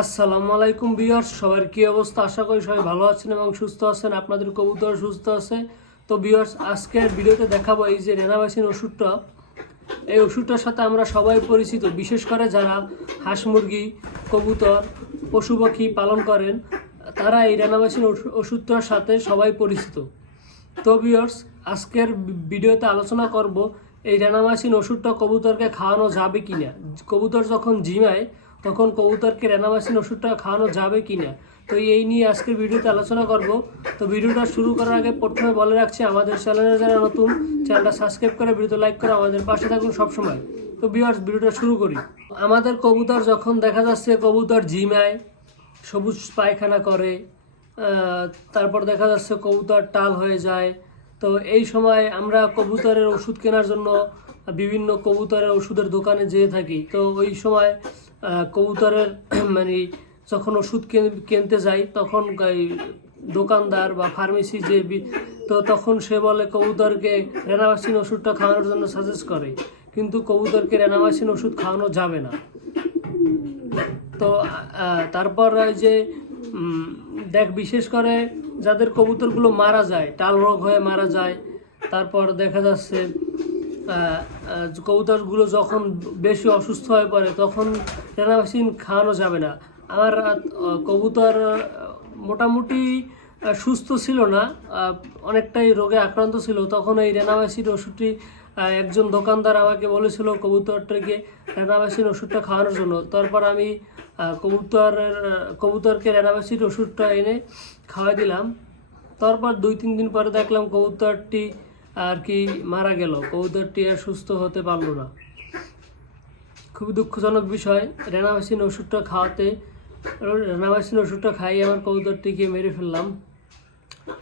আসসালামু আলাইকুম বিয়ার্স সবার কি অবস্থা? আশা করি সবাই ভালো আছেন এবং সুস্থ আছেন। আপনাদের কবুতর সুস্থ আছে। তো বিয়ার্স আজকের ভিডিওতে দেখাবো এই যে রেনাবাসিন ওষুধটা। এই ওষুধটার সাথে আমরা সবাই পরিচিত, বিশেষ করে যারা হাঁস মুরগি, কবুতর, পশু পাখি পালন করেন, তারা এই রেনাবাসিন ওষুধটার সাথে সবাই পরিচিত। তো বিয়ার্স আজকের ভিডিওতে আলোচনা করব এই রেনামাসিন ওষুধটা কবুতরকে খাওয়ানো যাবে কিনা। কবুতর যখন জিমায় তখন কবুতরকে রেনামাসিন ওষুধটা খাওয়ানো যাবে কিনা তো এই নিয়ে আজকের ভিডিওতে আলোচনা করব। তো ভিডিওটা শুরু করার আগে প্রথমে বলে রাখছি, আমাদের চ্যানেলে যারা নতুন, চ্যানেলটা সাবস্ক্রাইব করে ভিডিওতে লাইক করে আমাদের পাশে থাকুন সবসময়। তো বিয়ার্স ভিডিওটা শুরু করি। আমাদের কবুতর যখন দেখা যাচ্ছে, কবুতর জিমায় সবুজ পায়খানা করে তারপর দেখা যাচ্ছে কবুতর টাল হয়ে যায়। তো এই সময় আমরা কবুতরের ওষুধ কেনার জন্য বিভিন্ন কবুতরের ওষুধের দোকানে যেয়ে থাকি। তো ওই সময় কবুতরের মানে যখন ওষুধ কেন- কিনতে যাই, তখন দোকানদার বা ফার্মেসি যে তো তখন সে বলে কবুতরকে রেনামাসিন ওষুধটা খাওয়ানোর জন্য সাজেস্ট করে। কিন্তু কবুতরকে রেনামাসিন ওষুধ খাওয়ানো যাবে না। তো তারপর যে দেখ বিশেষ করে যাদের কবুতরগুলো মারা যায়, টাল রোগ হয়ে মারা যায়, তারপর দেখা যাচ্ছে কবুতরগুলো যখন বেশি অসুস্থ হয়ে পড়ে, তখন টেনাভাসিন খাওয়ানো যাবে না। আমার কবুতর মোটামুটি সুস্থ ছিল না অনেকটাই রোগে আক্রান্ত ছিল। তখন এই রেনামাসির ওষুধটি একজন দোকানদার আমাকে বলেছিল কবুতরটাকে রেনামাসির ওষুধটা খাওয়ানোর জন্য। তারপর আমি কবুতরের, কবুতরকে রেনামাসির ওষুধটা এনে খাওয়াই দিলাম। তারপর দুই তিন দিন পরে দেখলাম কবুতরটি আর কি মারা গেল। কবুতরটি আর সুস্থ হতে পারল না। খুবই দুঃখজনক বিষয়। রেনামাসিন ওষুধটা খাওয়াতে রেনামাসিন ওষুধটা খাইয়ে আমার কবুতরটিকে মেরে ফেললাম।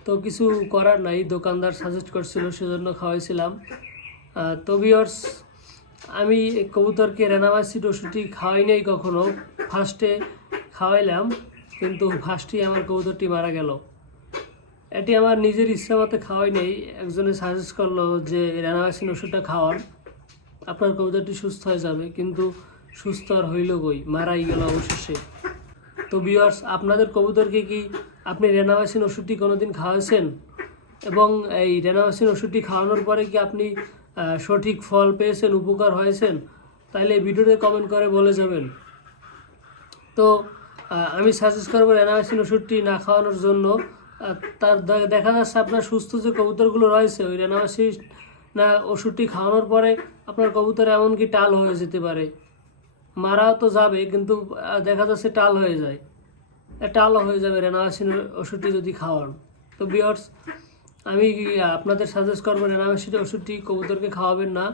তো কিছু করার নাই, দোকানদার সাজেস্ট করছিল, সেজন্য খাওয়াইছিলাম। তো বিয়ার্স আমি কবুতরকে রেনামাসিড ওষুধটি খাওয়াই নাই কখনো। ফার্স্টে খাওয়াইলাম, কিন্তু ফার্স্টেই আমার কবুতরটি মারা গেল। এটি আমার নিজের ইচ্ছা মতে খাওয়াই নেই। একজনে সাজেস্ট করল যে রেনামাসিন ওষুধটা খাওয়ান। আপনার কবুতরটি সুস্থ হয়ে যাবে, কিন্তু সুস্থ আর হইল কই? মারাই গেল অবশেষে। তো বিয়ার্স আপনাদের কবুতরকে কি আপনি রেনামাসিন ওষুধটি কোনোদিন খাওয়াছেন এবং এই রেনামাসিন ওষুধটি খাওয়ানোর পরে কি আপনি সঠিক ফল পেয়েছেন, উপকার হয়েছেন? তাহলে এই ভিডিওতে কমেন্ট করে বলে যাবেন। তো আমি সাজেস্ট করব রেনামাসিন ওষুধটি না খাওয়ানোর জন্য। তার দেখা যাচ্ছে আপনার সুস্থ যে কবুতরগুলো রয়েছে, ওই রেনামাসিন না ওষুধটি খাওয়ানোর পরে আপনার কবুতর এমনকি টাল হয়ে যেতে পারে। মারাও তো যাবে, কিন্তু দেখা যাচ্ছে টাল হয়ে যায়। এ টালও হয়ে যাবে রেনামাসিন ওষুধটি যদি খাওয়ান। তো বিয়ার্স আমি আপনাদের সাজেস্ট করব রেনামাসিন ওষুধটি কবুতরকে খাওয়াবেন না।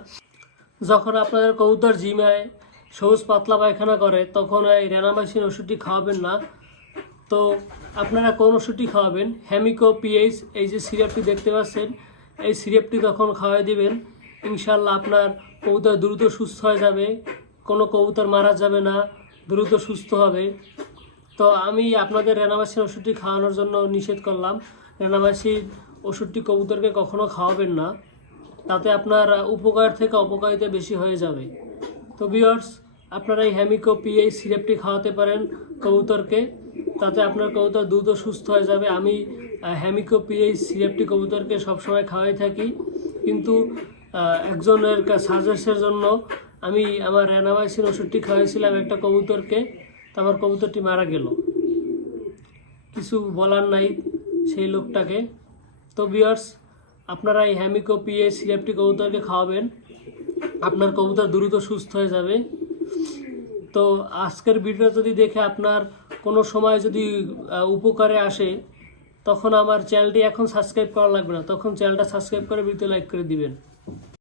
যখন আপনাদের কবুতর জিমায় সবুজ পাতলা পায়খানা করে, তখন এই রেনামাইসিন ওষুধটি খাওয়াবেন না। তো আপনারা কোন ওষুধটি খাওয়াবেন হ্যামিকো পিএইচ এই যে সিরাপটি দেখতে পাচ্ছেন, এই সিরাপটি তখন খাওয়াই দিবেন ইনশাল্লাহ আপনার কবুতর দ্রুত সুস্থ হয়ে যাবে, কোনো কবুতর মারা যাবে না, দ্রুত সুস্থ হবে। তো আমি আপনাদের রেনামাসিন ওষুধটি খাওয়ানোর জন্য নিষেধ করলাম। রেনামাসিন ওষুধটি কবুতরকে কখনো খাওয়াবেন না, তাতে আপনার উপকার থেকে অপকারিতা বেশি হয়ে যাবে। তো বিয়ার্স আপনারা এই হ্যামিকো পিএইচ সিরাপটি খাওয়াতে পারেন কবুতরকে। তাতে আপনার কবুতর দ্রুত সুস্থ হয়ে যাবে। আমি হ্যামিকো পিএই সিরাপটি কবুতরকে সবসময় খাওয়াই থাকি। কিন্তু একজনের সাজেসের জন্য আমি আমার রেনামাইসিন ওষুধটি খাওয়াইছিলাম একটা কবুতরকে। তো আমার কবুতরটি মারা গেল। কিছু বলার নাই সেই লোকটাকে। তো বিয়ার্স আপনারা এই হ্যামিকো পিএ সিরাপটি কবুতরকে খাওয়াবেন। আপনার কবুতর দ্রুত সুস্থ হয়ে যাবে। তো আজকের ভিডিও যদি দেখে আপনার কোনো সময় যদি উপকারে আসে, তখন আমার চ্যানেলটি এখন সাবস্ক্রাইব করা লাগবে না। তখন চ্যানেলটা সাবস্ক্রাইব করে ভিডিও লাইক করে দিবেন।